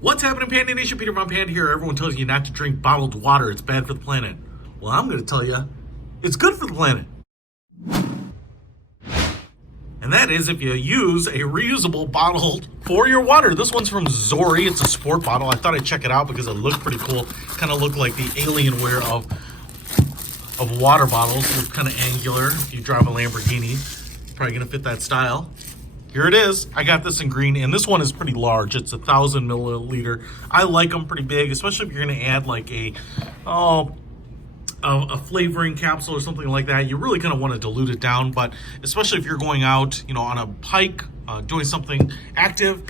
What's happening, Panda Nation? Peter von Panda here. Everyone tells you not to drink bottled water. It's bad for the planet. Well, I'm going to tell you, it's good for the planet. And that is if you use a reusable bottle for your water. This one's from ZORRI. It's a sport bottle. I thought I'd check it out because it looked pretty cool. Kind of looked like the Alienware of water bottles. It's kind of angular. If you drive a Lamborghini, probably going to fit that style. Here it is. I got this in green, and this one is pretty large. It's 1,000 milliliter. I like them pretty big, especially if you're going to add like a flavoring capsule or something like that. You really kind of want to dilute it down, but especially if you're going out, on a hike, doing something active,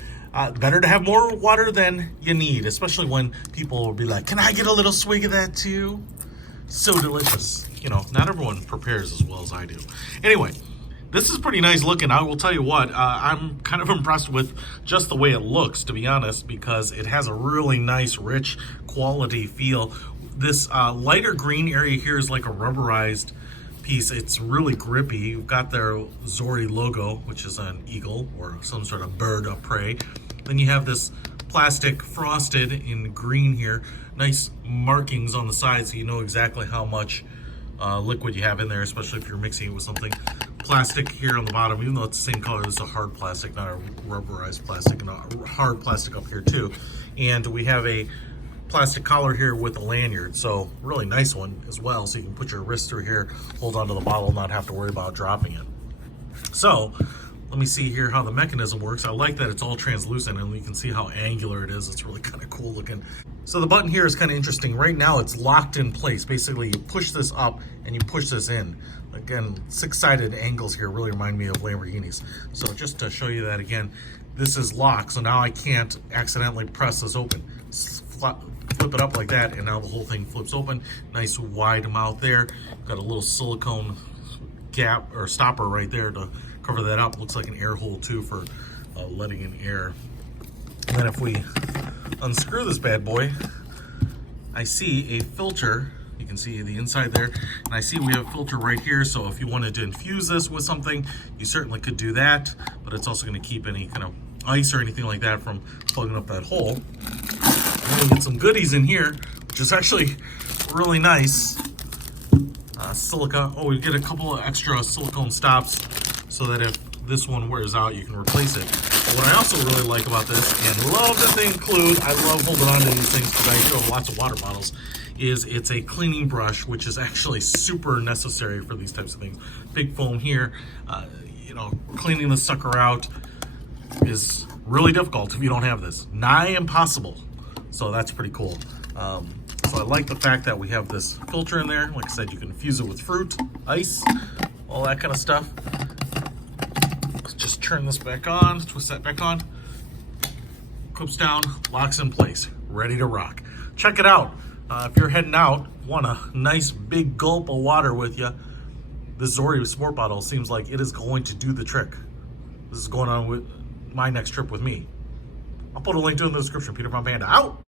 better to have more water than you need, especially when people will be like, can I get a little swig of that too? So delicious. Not everyone prepares as well as I do. Anyway, this is pretty nice looking. I will tell you what, I'm kind of impressed with just the way it looks, to be honest, because it has a really nice, rich quality feel. This lighter green area here is like a rubberized piece. It's really grippy. You've got their ZORRI logo, which is an eagle or some sort of bird of prey. Then you have this plastic frosted in green here. Nice markings on the side so you know exactly how much liquid you have in there, especially if you're mixing it with something. Plastic here on the bottom, even though it's the same color, it's a hard plastic, not a rubberized plastic, and a hard plastic up here too. And we have a plastic collar here with a lanyard, so really nice one as well, so you can put your wrist through here, hold onto the bottle, not have to worry about dropping it. So let me see here how the mechanism works. I like that it's all translucent and you can see how angular it is. It's really kind of cool looking. So the button here is kind of interesting. Right now it's locked in place. Basically you push this up and you push this in. Again, 6-sided angles here really remind me of Lamborghinis. So just to show you that again, this is locked, so now I can't accidentally press this open. Flip it up like that, and now the whole thing flips open. Nice wide mouth there. Got a little silicone gap or stopper right there to cover that up. Looks like an air hole too for letting in air. And then if we unscrew this bad boy, I see a filter. You can see the inside there, and I see we have a filter right here, so if you wanted to infuse this with something, you certainly could do that, but it's also going to keep any kind of ice or anything like that from plugging up that hole. And we get some goodies in here, which is actually really nice. Silica. Oh, we get a couple of extra silicone stops so that if this one wears out, you can replace it. But what I also really like about this, and love that they include, I love holding on to these things because I fill lots of water bottles, is it's a cleaning brush, which is actually super necessary for these types of things. Big foam here, cleaning the sucker out is really difficult if you don't have this. Nigh impossible. So that's pretty cool. So I like the fact that we have this filter in there. Like I said, you can infuse it with fruit, ice, all that kind of stuff. Let's just turn this back on, twist that back on. Clips down, locks in place, ready to rock. Check it out. If you're heading out, want a nice big gulp of water with you, this ZORRI sport bottle seems like it is going to do the trick. This is going on with my next trip with me. I'll put a link to it in the description. Peter von Panda out.